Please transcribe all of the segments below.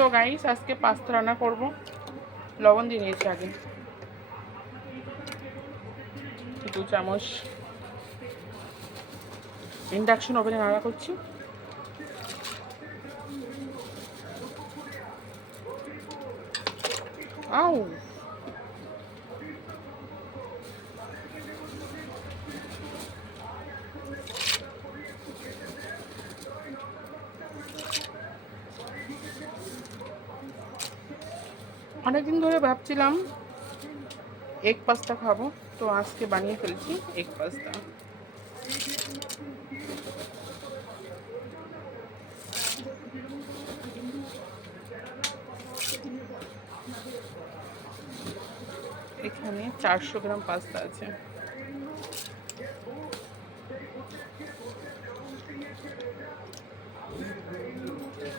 So guys আজকে pasta রান্না করব। লবণ দিয়ে নিয়েছি আগে। দু চামচ ইন্ডাকশন ওভেনে রান্না করছি। আউ! অনেকদিন ধরে ভাবছিলাম এগ পাস্তা খাব, তো আজকে বানিয়ে ফেলছি এগ পাস্তা এখানে চারশো গ্রাম পাস্তা আছে।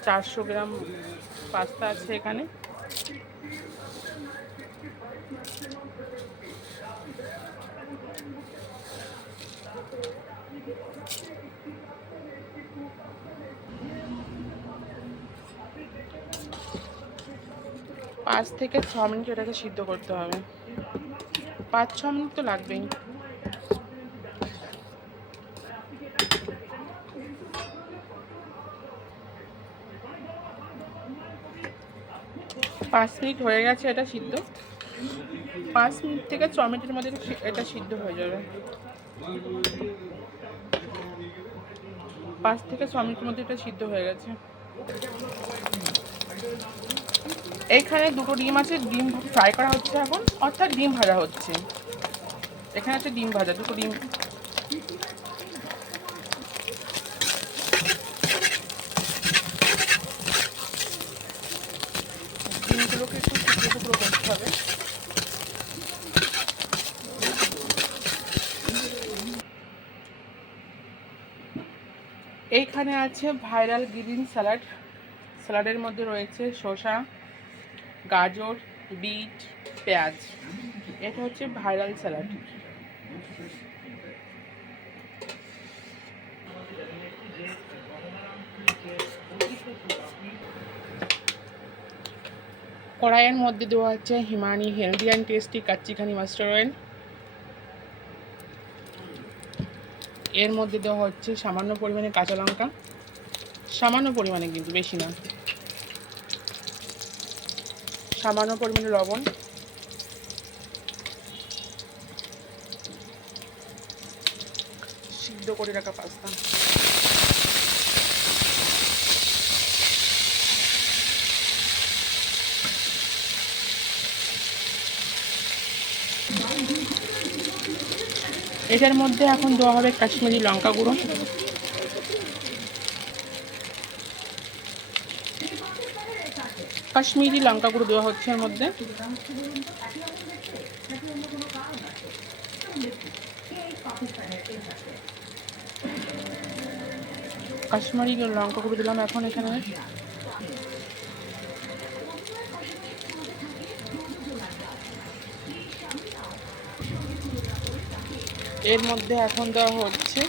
চারশো গ্রাম পাস্তা আছে এখানে। পাঁচ থেকে ছ মিনিট এটাকে সিদ্ধ করতে হবে। পাঁচ, ছ মিনিট তো লাগবেই। পাঁচ মিনিট হয়ে গেছে এটা সিদ্ধ। পাঁচ মিনিট থেকে ছ মিনিটের মধ্যে এটা সিদ্ধ হয়ে যাবে। পাঁচ থেকে ছ মিনিটের মধ্যে এটা সিদ্ধ হয়ে গেছে। এইখানে দুটো ডিম আছে, ডিম ফ্রাই করা হচ্ছে এখন। অর্থাৎ ডিম ভাজা হচ্ছে। এখানে আছে ডিম ভাজা, দুটো ডিম। ডিমগুলোকে একটু টুকরো টুকরো করতে হবে। এইখানে আছে ভাইরাল গ্রিন স্যালাড। স্যালাডের মধ্যে রয়েছে শসা, গাজর, বিট, পেঁয়াজ। এটা হচ্ছে ভাইরাল স্যালাড। কড়াইয়ের মধ্যে দেওয়া হচ্ছে Himani healthy and tasty Kachchi Ghani master oil এর মধ্যে দেওয়া হচ্ছে সামান্য পরিমাণে কাঁচা লঙ্কা। সামান্য পরিমাণে কিন্তু, বেশি না। সামান্য পরিমাণে লবণ। সিদ্ধ করে রাখা পাস্তা। এটার মধ্যে এখন দেওয়া হবে কাশ্মীরি লঙ্কা গুঁড়ো। কাশ্মীরি লঙ্কা গুঁড়ো দেওয়া হচ্ছে এর মধ্যে। কাশ্মীরি লঙ্কা গুঁড়ো দিলাম এখন এখানে। এর মধ্যে এখন দেওয়া হচ্ছে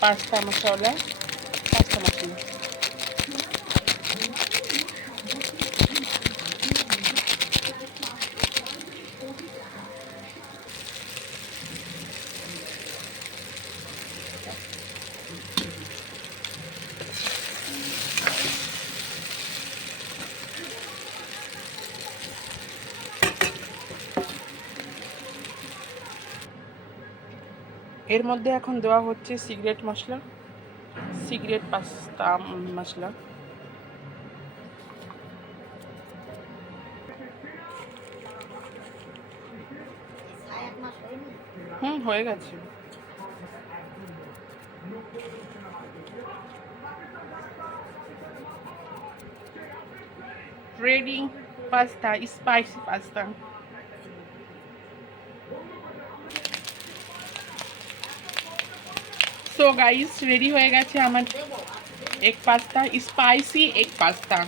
পাস্তা মশলা পাস্তা মশলা এর মধ্যে এখন দেওয়া হচ্ছে সিগারেট মশলা, সিগারেট পাস্তা মশলা। হুম, হয়ে গেছে। Ready pasta spicy pasta. So guys ready হয়ে গেছে আমার egg pasta spicy egg pasta